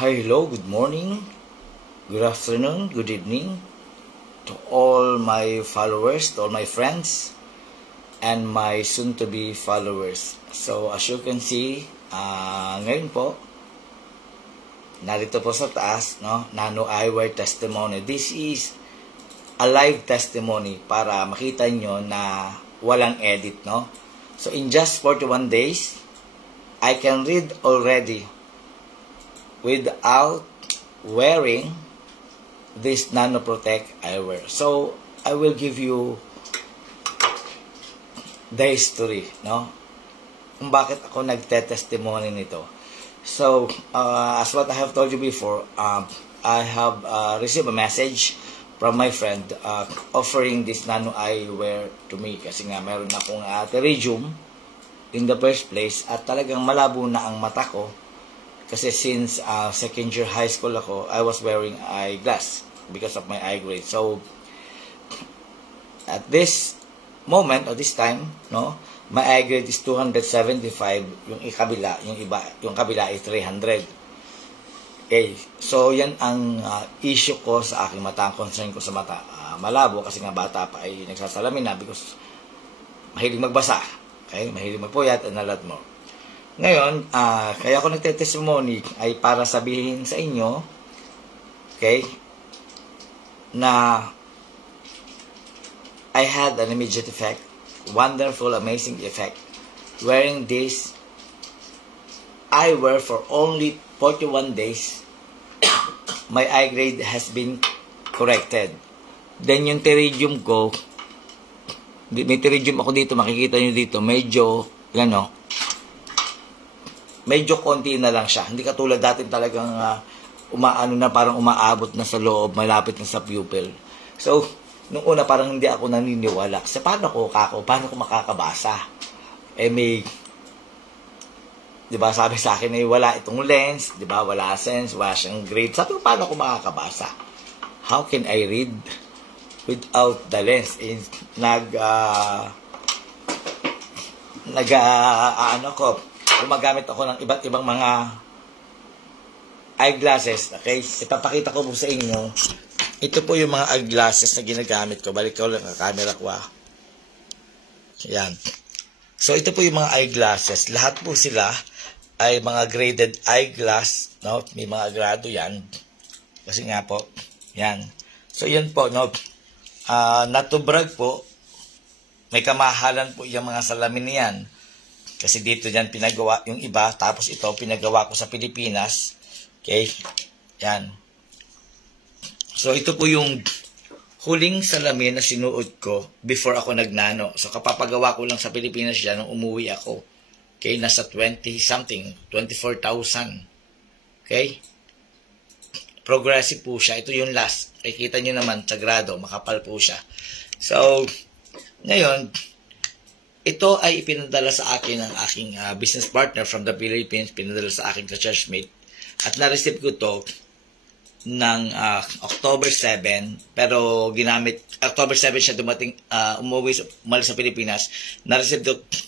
Hello, good morning, good afternoon, good evening to all my followers, to all my friends, and my soon-to-be followers. So, as you can see, ngayon po, narito po sa taas, no, Nano Eyewear Testimony. This is a live testimony para makita nyo na walang edit, no? So, in just 41 days, I can read already without wearing this Nano Protect eyewear. So, I will give you the history, no? Kung bakit ako nagte-testimony nito. So, as what I have told you before, I have received a message from my friend offering this Nano eyewear to me. Kasi nga, meron akong pterygium in the first place at talagang malabo na ang mata ko. Kasi since second year high school ako, I was wearing eyeglass because of my eye grade. So, at this moment, or this time, no, my eye grade is 275, yung ikabila, yung kabila ay 300. Okay, so yan ang issue ko sa aking mata, ang concern ko sa mata. Malabo kasi nga bata pa ay nagsasalamin na because mahilig magbasa, okay, mahilig magpuyat and a lot more. Ngayon, kaya ako nagte-testimony ay para sabihin sa inyo, okay, na I had an immediate effect, wonderful, amazing effect, wearing this eyewear for only 41 days. My eye grade has been corrected. Then yung pterygium ko, may pterygium ako dito, makikita nyo dito, medyo, gano, medyo konti na lang siya. Hindi katulad dati talagang umaano na, parang umaabot na sa loob, malapit na sa pupil. So, nung una parang hindi ako naniniwala. Kasi paano ko makakabasa? May, di ba, sabi sa akin ay wala itong lens, di ba, wala sense, wala siyang grade. Sabi ko, paano ko makakabasa? How can I read without the lens? Gumagamit ako ng iba't ibang mga eyeglasses. Okay? Ipapakita ko po sa inyo. Ito po yung mga eyeglasses na ginagamit ko. Balik ko lang ang camera ko. Yan. So, ito po yung mga eyeglasses. Lahat po sila ay mga graded eyeglass. No? May mga grado yan. Kasi nga po, yan. So, yan po. No? Not to brag po, may kamahalan po yung mga salamin niyan. Kasi dito dyan pinagawa yung iba. Tapos ito pinagawa ko sa Pilipinas. Okay. Yan. So ito po yung huling salamin na sinuot ko before ako nagnano. So kapapagawa ko lang sa Pilipinas dyan nung umuwi ako. Okay. Nasa 20 something. 24,000. Okay. Progressive po siya. Ito yung last. Kikita nyo naman. Sagrado. Makapal po siya. So ngayon, ito ay ipinadala sa akin ng aking business partner from the Philippines, pinadala sa akin sa churchmate. At na-receive ko to ng October 7, pero ginamit, October 7 siya dumating, umalis sa Pilipinas. Na-receive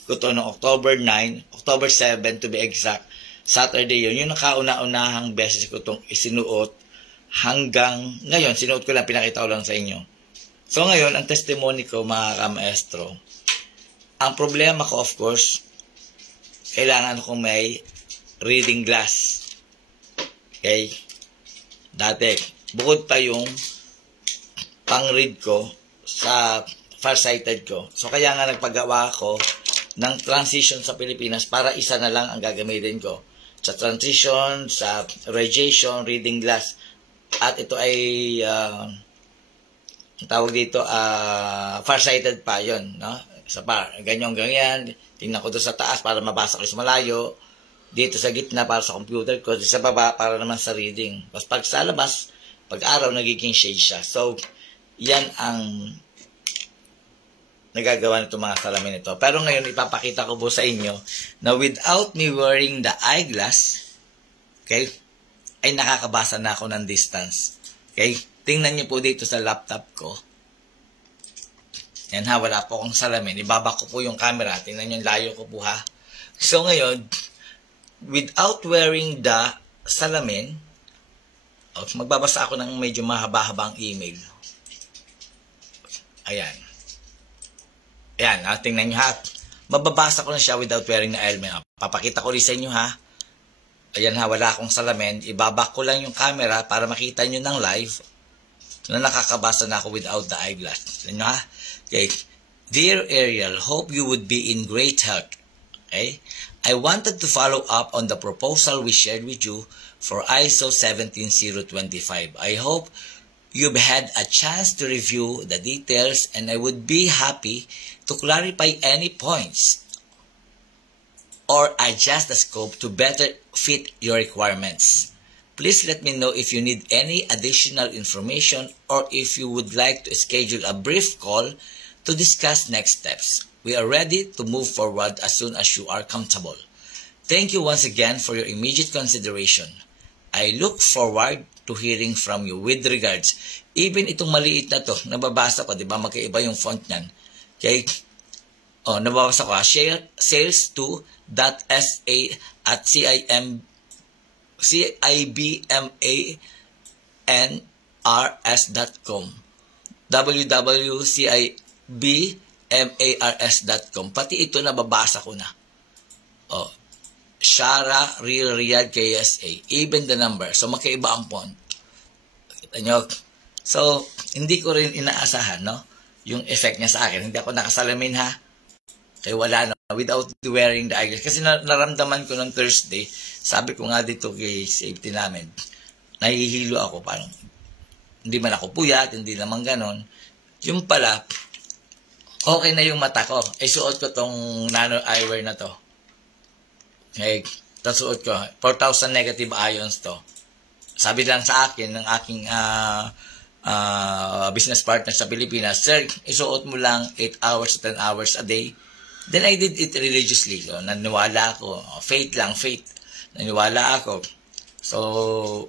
ko to noong October 9, October 7 to be exact, Saturday yun. Yung nakauna-unahang beses ko itong isinuot hanggang ngayon, sinuot ko lang, pinakita ko lang sa inyo. So ngayon, ang testimony ko mga kamaestro, ang problema ko, of course, kailangan ko may reading glass. Okay? Dati, bukod pa yung pang-read ko sa farsighted ko. So, kaya nga nagpagawa ako ng transition sa Pilipinas para isa na lang ang gagamitin ko. Sa transition, sa radiation, reading glass. At ito ay, tawag dito, farsighted pa yun, no? Sa ganyan, tingnan ko doon sa taas para mabasa ko sa malayo, dito sa gitna para sa computer ko, sa baba para naman sa reading. Mas pag sa labas, pag araw, nagiging shade siya. So, yan ang nagagawa nito mga salamin nito. Pero ngayon, ipapakita ko po sa inyo na without me wearing the eyeglass, okay, ay nakakabasa na ako ng distance. Okay? Tingnan niyo po dito sa laptop ko. Yan ha, wala po akong salamin. Ibaba ko po yung camera. Tingnan nyo yung layo ko po ha. So ngayon, without wearing the salamin, Magbabasa ako ng medyo mahaba-habang email. Ayan. Ayan, tingnan nyo ha. Mababasa ko na siya without wearing the element. Papakita ko rin sa inyo ha. Ayan ha, wala akong salamin. Ibabak ko lang yung camera para makita nyo ng live na nakakabasa na ako without the eyeglass. Ayan nyo ha. Okay. Dear Ariel, hope you would be in great health. Okay. I wanted to follow up on the proposal we shared with you for ISO 17025. I hope you've had a chance to review the details and I would be happy to clarify any points or adjust the scope to better fit your requirements. Please let me know if you need any additional information or if you would like to schedule a brief call to discuss next steps. We are ready to move forward as soon as you are comfortable. Thank you once again for your immediate consideration. I look forward to hearing from you. With regards, even itong maliit na to, nababasa ko, di ba, magkaiba yung font niyan. Okay? Nababasa ko, sales2.cibmans.com www.cibmars.com. Pati ito nababasa ko na. Shara Real Riyadh KSA. Even the number. So, magkaiba ang font. Kita nyo? So, hindi ko rin inaasahan, no? Yung effect niya sa akin. Hindi ako nakasalamin, ha? Kaya wala, no? Without wearing the eyeglass. Kasi naramdaman ko ng Thursday, sabi ko nga dito kay safety namin, nahihilo ako. Parang, hindi man ako puyat, hindi naman ganon. Yung pala, okay na yung mata ko. Suot ko tong nano eyewear na to. Okay, suot ko. 4,000 negative ions to. Sabi lang sa akin, ng aking business partner sa Pilipinas, sir, isuot mo lang 8 hours to 10 hours a day. Then I did it religiously. So, naniwala ako. Faith lang, faith. Naniwala ako. So,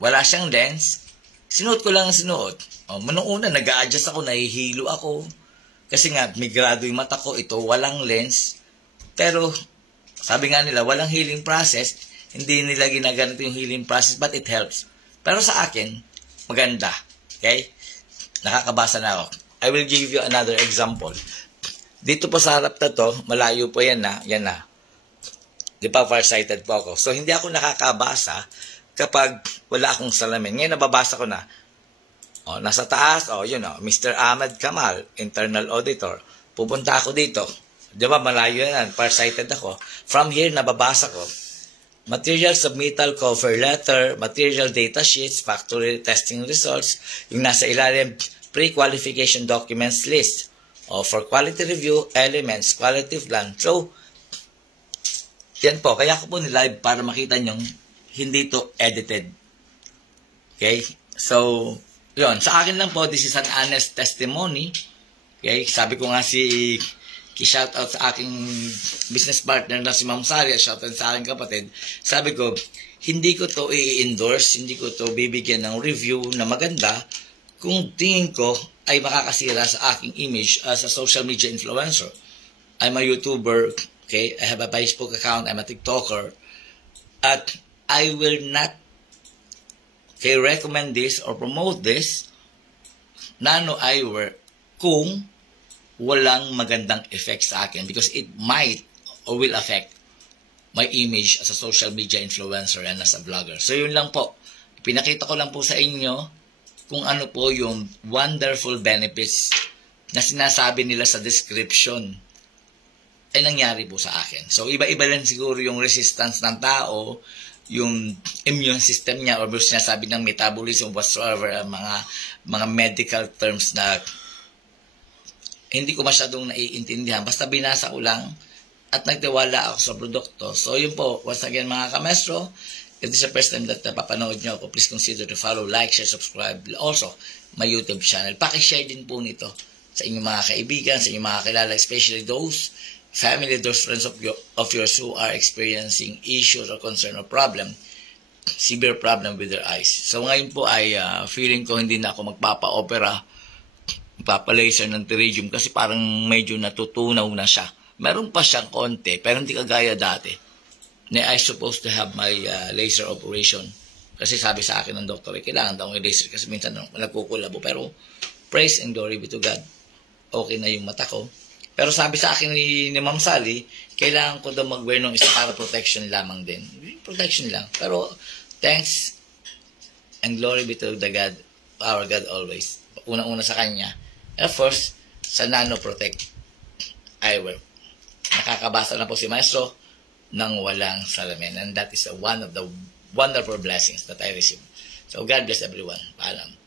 wala siyang lens. Sinuot ko lang ang sinuot. Manong una, nag-a-adjust ako, nahihilo ako. Kasi nga, migrado yung mata ko. Ito, walang lens. Pero, sabi nga nila, walang healing process. Hindi nila ginaganito yung healing process, but it helps. Pero sa akin, maganda. Okay? Nakakabasa na ako. I will give you another example. Dito po sa harap na to, malayo po yan na. Yan na. Di ba, farsighted po ako. So, hindi ako nakakabasa kapag wala akong salamin. Ngayon, nababasa ko na. Nasa taas, Mr. Ahmed Kamal, internal auditor. Pupunta ako dito. Di ba, malayo yan. Farsighted ako. From here, nababasa ko. Material submittal cover letter, material data sheets, factory testing results, yung nasa ilalim, pre-qualification documents list. For quality review, elements, quality plan. So, yan po. Kaya ko po nilive para makita nyo, hindi to edited. Okay? So, yun. Sa akin lang po, this is an honest testimony. Okay? Sabi ko nga shoutout sa aking business partner na si Ma'am Sari, shoutout sa aking kapatid. Sabi ko, hindi ko to i-endorse, hindi ko to bibigyan ng review na maganda kung tingin ko ay makakasira sa aking image as a social media influencer. I'm a YouTuber, okay? I have a Facebook account, I'm a TikToker, at I will not recommend this or promote this nano eyewear kung walang magandang effect sa akin because it might or will affect my image as a social media influencer and as a vlogger. So yun lang po. Pinakita ko lang po sa inyo kung ano po yung wonderful benefits na sinasabi nila sa description ay nangyari po sa akin. So iba-iba lang siguro yung resistance ng tao, yung immune system niya or sinasabi ng metabolism whatsoever, mga medical terms na hindi ko masyadong naiintindihan. Basta binasa ko lang at nagtiwala ako sa produkto. So, yun po. Once again, mga kamestro, if this is the first time that papanood nyo ako, please consider to follow, like, share, subscribe. Also, my YouTube channel. Pakishare din po nito sa inyong mga kaibigan, sa inyong mga kilala, especially those family, those friends of yours who are experiencing issues or concern or problem, severe problem with their eyes. So, ngayon po ay feeling ko hindi na ako magpapa-opera, papalaser ng pterygium kasi parang medyo natutunaw na siya. Meron pa siyang konti, pero hindi kagaya dati. I supposed to have my laser operation Kasi sabi sa akin ng doktor, kailangan daw ng laser kasi minsan nagkukulabo. Pero praise and glory be to God. Okay na yung mata ko. Pero sabi sa akin ni Ma'am Sally, kailangan ko daw mag-wear ng isa para protection lamang din. Protection lang. Pero thanks and glory be to the God, our God always. Unang-una sa Kanya. And of course, sa Nano Protect Eyewear. Nakakabasa na po si Maestro ng walang salamin. And that is one of the wonderful blessings that I received. So God bless everyone. Paalam.